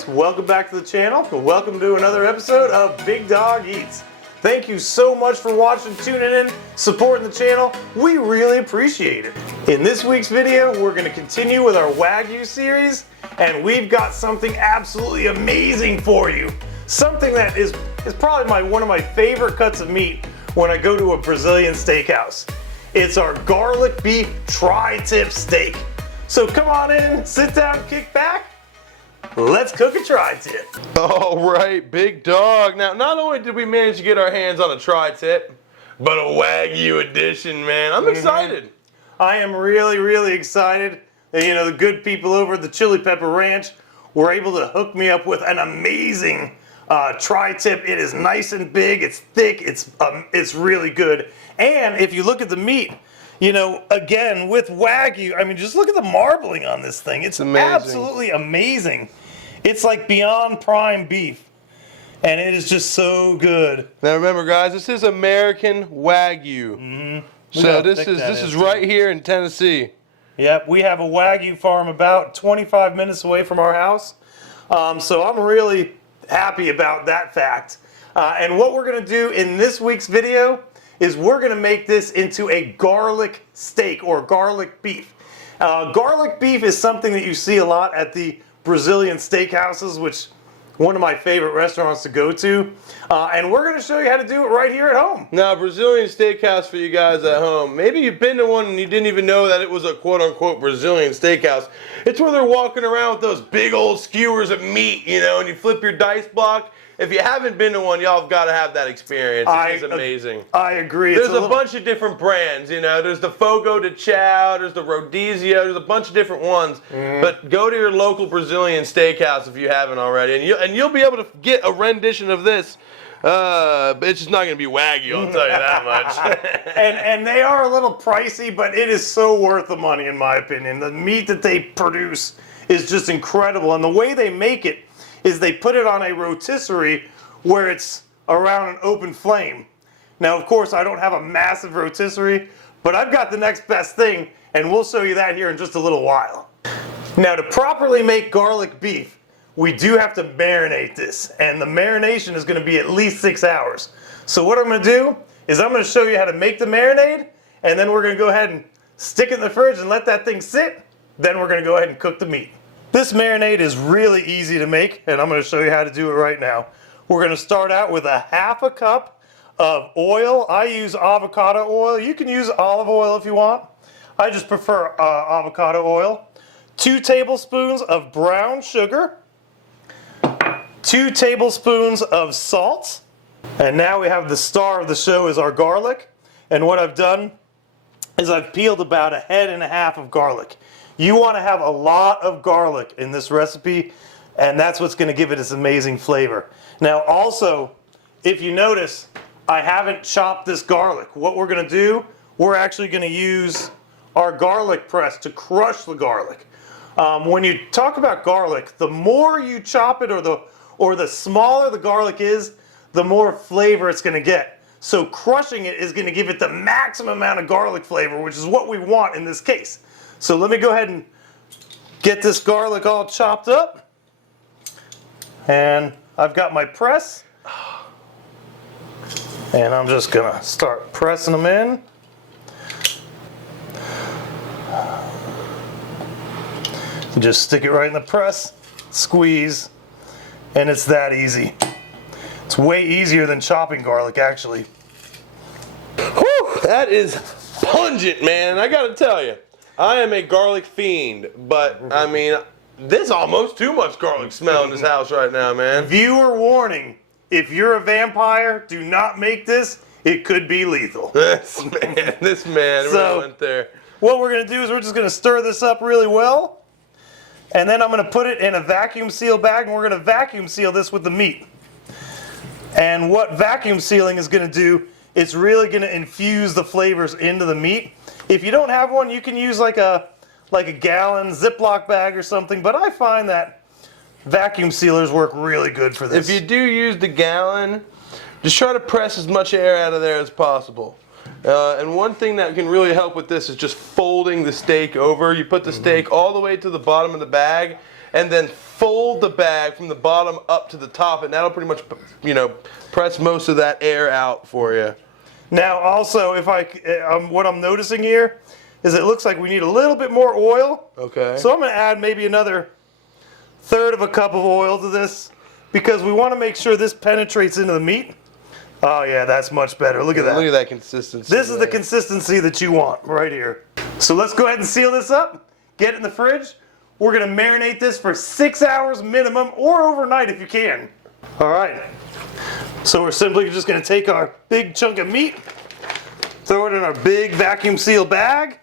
guys, welcome back to the channel and welcome to another episode of Big Dog Eats. Thank you so much for watching, tuning in, supporting the channel. We really appreciate it. In this week's video, we're going to continue with our Wagyu series, and we've got something absolutely amazing for you. Something that is probably one of my favorite cuts of meat when I go to a Brazilian steakhouse. It's our garlic beef tri-tip steak. So come on in, sit down, kick back. Let's cook a tri-tip. All right, big dog. Now, not only did we manage to get our hands on a tri-tip, but a Wagyu edition, man. I'm excited. I am really excited. You know, the good people over at the Chili Pepper Ranch were able to hook me up with an amazing tri-tip. It is nice and big, it's thick, it's really good. And if you look at the meat, you know, again, with Wagyu, I mean, just look at the marbling on this thing. It's amazing. Absolutely amazing. It's like beyond prime beef. And it is just so good. Now remember, guys, this is American Wagyu. So this is right here in Tennessee. Yep, we have a Wagyu farm about 25 minutes away from our house. So I'm really happy about that fact. And what we're going to do in this week's video is we're going to make this into a garlic steak or garlic beef. Garlic beef is something that you see a lot at the Brazilian steakhouses, which one of my favorite restaurants to go to. And we're going to show you how to do it right here at home. Now, Brazilian steakhouse for you guys at home. Maybe you've been to one and you didn't even know that it was a quote-unquote Brazilian steakhouse. It's where they're walking around with those big old skewers of meat, you know, and you flip your dice block. If you haven't been to one, y'all have got to have that experience. It's amazing. I agree. There's a bunch of different brands, you know. There's the Fogo de Chao, there's the Rodizio, there's a bunch of different ones. But go to your local Brazilian steakhouse if you haven't already, and you'll be able to get a rendition of this. But it's just not going to be Wagyu, I'll tell you that much. and they are a little pricey, but it is so worth the money in my opinion. The meat that they produce is just incredible, and the way they make it is they put it on a rotisserie where it's around an open flame. Now, of course, I don't have a massive rotisserie, but I've got the next best thing, and we'll show you that here in just a little while. Now, to properly make garlic beef, we do have to marinate this, and the marination is going to be at least 6 hours. So what I'm going to do is I'm going to show you how to make the marinade, and then we're going to go ahead and stick it in the fridge and let that thing sit. Then we're going to go ahead and cook the meat. This marinade is really easy to make, and I'm going to show you how to do it right now. We're going to start out with a half a cup of oil. I use avocado oil. You can use olive oil if you want. I just prefer avocado oil. 2 tablespoons of brown sugar. 2 tablespoons of salt. And now we have the star of the show is our garlic. And what I've done is I've peeled about 1.5 heads of garlic. You want to have a lot of garlic in this recipe, and that's what's going to give it its amazing flavor. Now also, if you notice, I haven't chopped this garlic. What we're going to do, we're actually going to use our garlic press to crush the garlic. When you talk about garlic, the more you chop it or the smaller the garlic is, the more flavor it's going to get. So crushing it is going to give it the maximum amount of garlic flavor, which is what we want in this case. So let me go ahead and get this garlic all chopped up. And I've got my press. And I'm just going to start pressing them in. Just stick it right in the press, squeeze, and it's that easy. It's way easier than chopping garlic, actually. Whew, that is pungent, man. I got to tell you. I am a garlic fiend, but I mean, there's almost too much garlic smell in this house right now, man. Viewer warning, if you're a vampire, do not make this. It could be lethal. This man really went there. What we're going to do is we're just going to stir this up really well, and then I'm going to put it in a vacuum seal bag, and we're going to vacuum seal this with the meat. And what vacuum sealing is going to do, it's really going to infuse the flavors into the meat. If you don't have one, you can use like a gallon Ziploc bag or something, but I find that vacuum sealers work really good for this. If you do use the gallon, just try to press as much air out of there as possible. And one thing that can really help with this is just folding the steak over. You put the steak all the way to the bottom of the bag, and then fold the bag from the bottom up to the top, and that'll pretty much, you know, press most of that air out for you. Now, also, if what I'm noticing here is it looks like we need a little bit more oil. Okay. So I'm going to add maybe another 1/3 of a cup of oil to this because we want to make sure this penetrates into the meat. Oh yeah, that's much better. Look at that. Look at that consistency. This is the consistency that you want right here. So let's go ahead and seal this up, get it in the fridge. We're going to marinate this for 6 hours minimum or overnight if you can. All right. So we're simply just going to take our big chunk of meat, throw it in our big vacuum seal bag,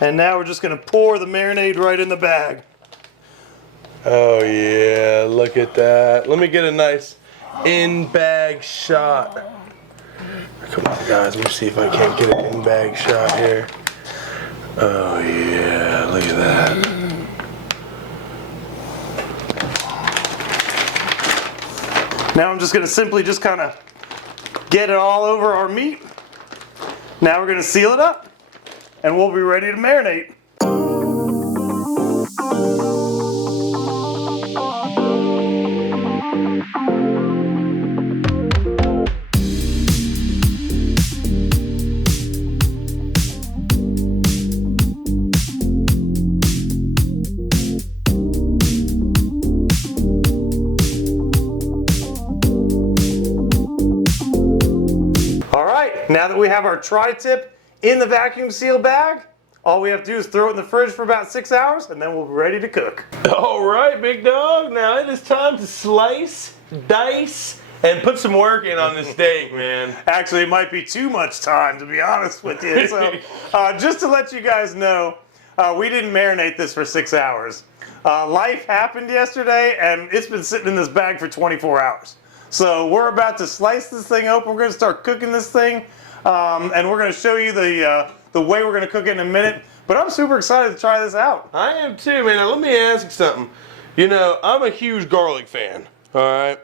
and now we're just going to pour the marinade right in the bag. Oh yeah, look at that. Let me get a nice in-bag shot. Come on guys, let me see if I can't get an in-bag shot here. Oh yeah, look at that. Now I'm just going to simply just kind of get it all over our meat. Now we're going to seal it up and we'll be ready to marinate. Now that we have our Tri-Tip in the vacuum seal bag, all we have to do is throw it in the fridge for about 6 hours and then we'll be ready to cook. All right, big dog. Now it is time to slice, dice, and put some work in on this steak, man. Actually, it might be too much time, to be honest with you. So, just to let you guys know, we didn't marinate this for 6 hours. Life happened yesterday and it's been sitting in this bag for 24 hours. So we're about to slice this thing open. We're going to start cooking this thing, and we're going to show you the way we're going to cook it in a minute. But I'm super excited to try this out. I am too, man. Now let me ask you something. You know, I'm a huge garlic fan, all right?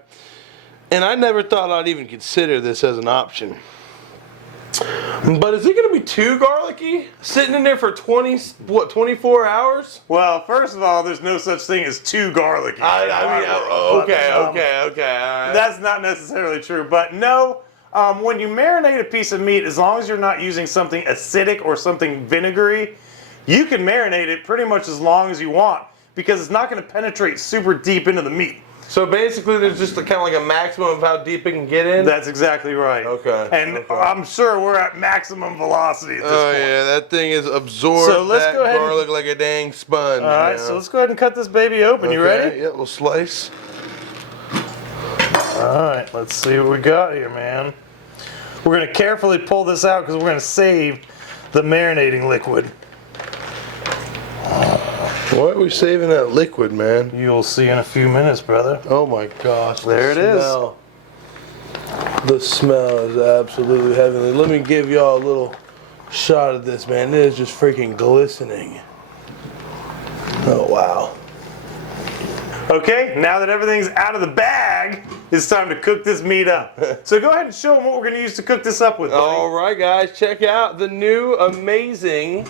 And I never thought I'd even consider this as an option. But is it going to be too garlicky? Sitting in there for 24 hours? Well, first of all, there's no such thing as too garlicky. Okay. All right. That's not necessarily true. But no, when you marinate a piece of meat, as long as you're not using something acidic or something vinegary, you can marinate it pretty much as long as you want because it's not going to penetrate super deep into the meat. So basically, there's just kind of like a maximum of how deep it can get in? That's exactly right. Okay. And I'm sure we're at maximum velocity at this point. Oh, yeah, that thing is absorbed garlic like a dang sponge. All right, so let's go ahead and cut this baby open. You ready? Yeah, we'll slice. All right, let's see what we got here, man. We're going to carefully pull this out because we're going to save the marinating liquid. Why are we saving that liquid, man? You'll see in a few minutes, brother. Oh my gosh. There it is. The smell is absolutely heavenly. Let me give y'all a little shot of this, man. It is just freaking glistening. Oh, wow. Okay, now that everything's out of the bag, it's time to cook this meat up. So go ahead and show them what we're going to use to cook this up with, buddy. All right, guys, check out the new amazing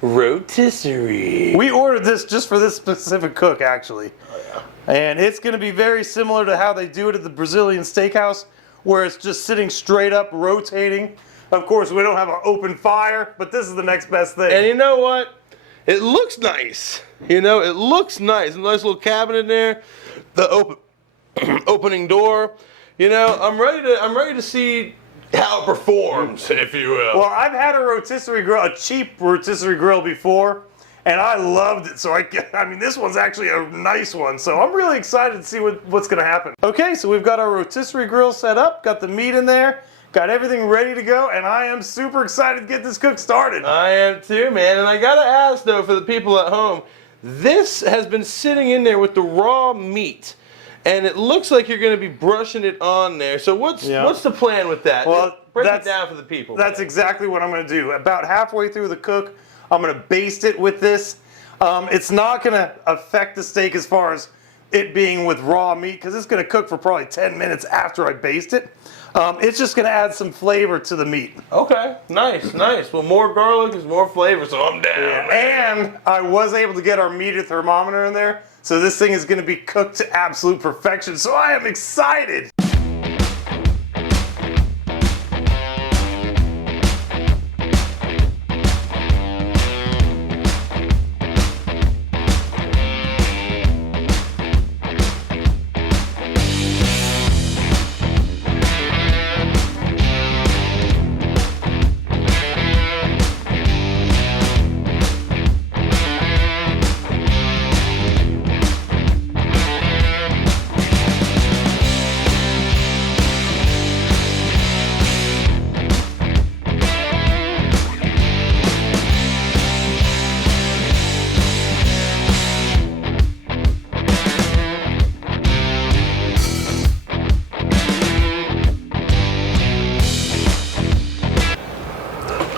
rotisserie. We ordered this just for this specific cook, actually. Oh, yeah. And it's going to be very similar to how they do it at the Brazilian steakhouse, where it's just sitting straight up, rotating. Of course, we don't have an open fire, but this is the next best thing. And you know what? It looks nice. You know, it looks nice. A nice little cabinet in there. The opening door. You know, I'm ready to see how it performs, if you will. Well, I've had a rotisserie grill, a cheap rotisserie grill before, and I loved it. So I mean, this one's actually a nice one. So I'm really excited to see what's going to happen. Okay, so we've got our rotisserie grill set up, got the meat in there, got everything ready to go, and I am super excited to get this cook started. I am too, man. And I gotta ask though, for the people at home, this has been sitting in there with the raw meat. And it looks like you're going to be brushing it on there. So what's the plan with that? Well, break it down for the people. That's exactly what I'm going to do. About halfway through the cook, I'm going to baste it with this. It's not going to affect the steak as far as it being with raw meat because it's going to cook for probably 10 minutes after I baste it. It's just going to add some flavor to the meat. Okay, nice. Well, more garlic is more flavor, so I'm down. Yeah. And I was able to get our meter thermometer in there. So this thing is going to be cooked to absolute perfection. So I am excited.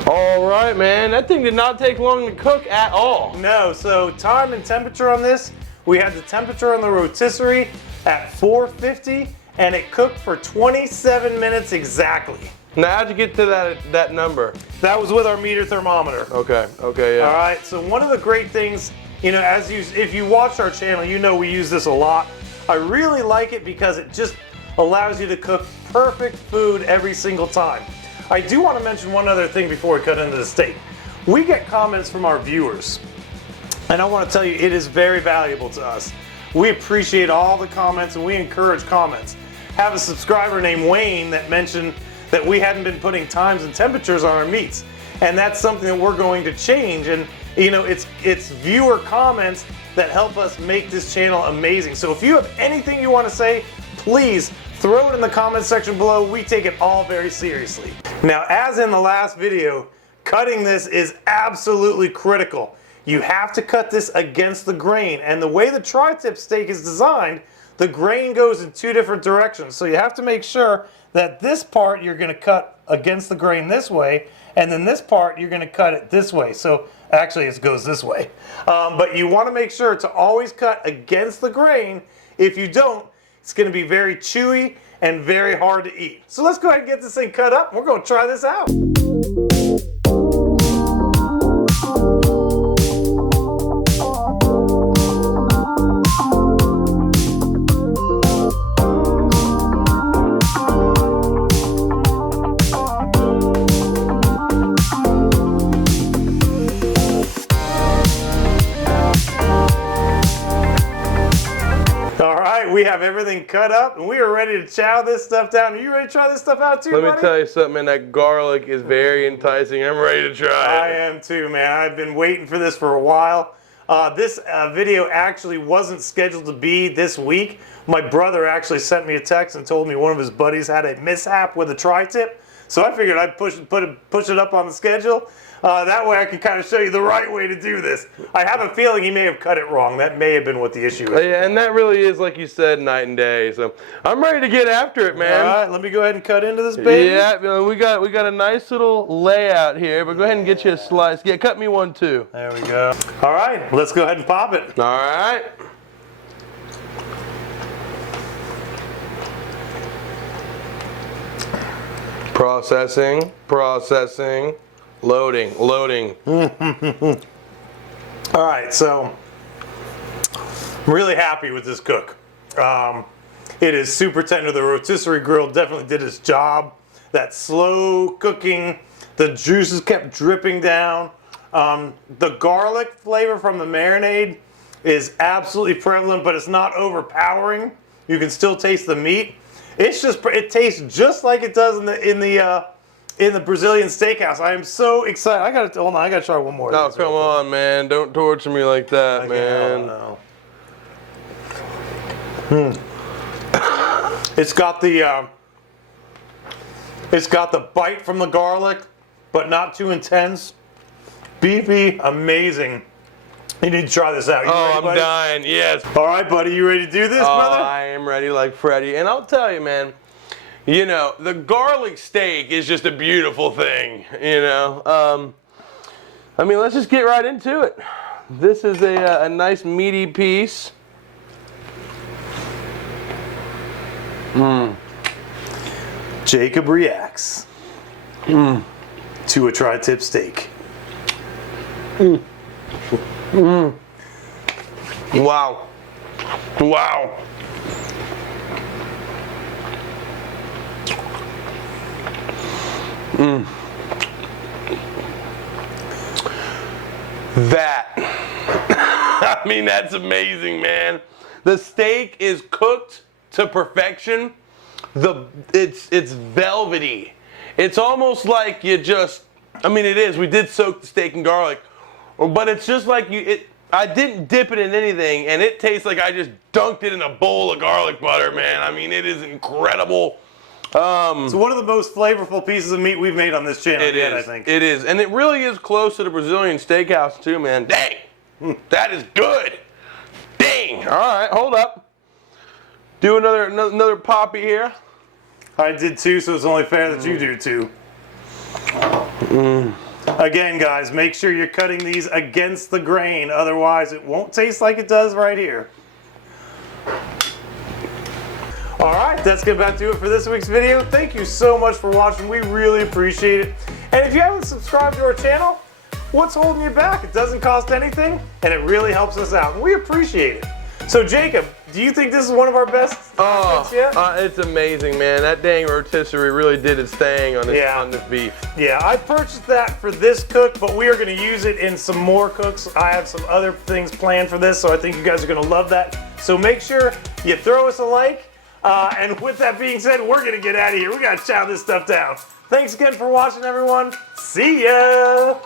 All right, man, that thing did not take long to cook at all. No, so time and temperature on this, we had the temperature on the rotisserie at 450 and it cooked for 27 minutes exactly. Now, how'd you get to that number? That was with our meter thermometer. Okay, yeah. All right, so one of the great things, you know, if you watch our channel, you know we use this a lot. I really like it because it just allows you to cook perfect food every single time. I do want to mention one other thing before we cut into the steak. We get comments from our viewers, and I want to tell you it is very valuable to us. We appreciate all the comments and we encourage comments. Have a subscriber named Wayne that mentioned that we hadn't been putting times and temperatures on our meats, and that's something that we're going to change. And you know, it's viewer comments that help us make this channel amazing. So if you have anything you want to say, please throw it in the comment section below. We take it all very seriously. Now, as in the last video, cutting this is absolutely critical. You have to cut this against the grain, and the way the tri-tip steak is designed, the grain goes in two different directions. So you have to make sure that this part you're going to cut against the grain this way, and then this part you're going to cut it this way. So actually it goes this way. But you want to make sure to always cut against the grain. If you don't, it's going to be very chewy and very hard to eat. So let's go ahead and get this thing cut up. We're going to try this out. We have everything cut up and we are ready to chow this stuff down. Are you ready to try this stuff out too, Let buddy? me tell you something, man. That garlic is very enticing. I'm ready to try it. I am too, man. I've been waiting for this for a while. This video actually wasn't scheduled to be this week. My brother actually sent me a text and told me one of his buddies had a mishap with a tri-tip. So I figured I'd push it up on the schedule. That way I can kind of show you the right way to do this. I have a feeling he may have cut it wrong. That may have been what the issue is. Yeah, and that really is, like you said, night and day. So I'm ready to get after it, man. All right, let me go ahead and cut into this baby. Yeah, we got a nice little layout here, but go ahead and get you a slice. Yeah, cut me one too. There we go. All right, let's go ahead and pop it. All right. Processing, loading. All right, so I'm really happy with this cook. It is super tender. The rotisserie grill definitely did its job. That slow cooking, the juices kept dripping down. The garlic flavor from the marinade is absolutely prevalent, but it's not overpowering. You can still taste the meat. It tastes just like it does in the Brazilian steakhouse. I am so excited. Hold on, I gotta try one more. Oh, come on, man. Don't torture me like that, man. No. It's got the bite from the garlic, but not too intense. Beefy, amazing. You need to try this out. You ready, I'm buddy? dying. Yes. All right, buddy. You ready to do this, brother? I am ready like Freddy. And I'll tell you, man, you know, the garlic steak is just a beautiful thing, you know. I mean, let's just get right into it. This is a nice meaty piece. Jacob reacts to a tri-tip steak. Wow. Wow. That. I mean, that's amazing, man. The steak is cooked to perfection. It's velvety. It's almost like you just, I mean, it is. We did soak the steak in garlic, but it's just like I didn't dip it in anything, and it tastes like I just dunked it in a bowl of garlic butter, man. I mean, it is incredible. It's one of the most flavorful pieces of meat we've made on this channel yet, I think. It is, and it really is close to the Brazilian steakhouse too, man. Dang, that is good. Dang. All right, hold up. Do another poppy here. I did too, so it's only fair that you do too. Again, guys, make sure you're cutting these against the grain, otherwise it won't taste like it does right here. Alright, that's going to do it for this week's video. Thank you so much for watching. We really appreciate it. And if you haven't subscribed to our channel, what's holding you back? It doesn't cost anything, and it really helps us out. And we appreciate it. So, Jacob, do you think this is one of our best outfits yet? It's amazing, man. That dang rotisserie really did its thing on this beef. Yeah, I purchased that for this cook, but we are going to use it in some more cooks. I have some other things planned for this, so I think you guys are going to love that. So make sure you throw us a like. And with that being said, we're going to get out of here. We got to chow this stuff down. Thanks again for watching, everyone. See ya!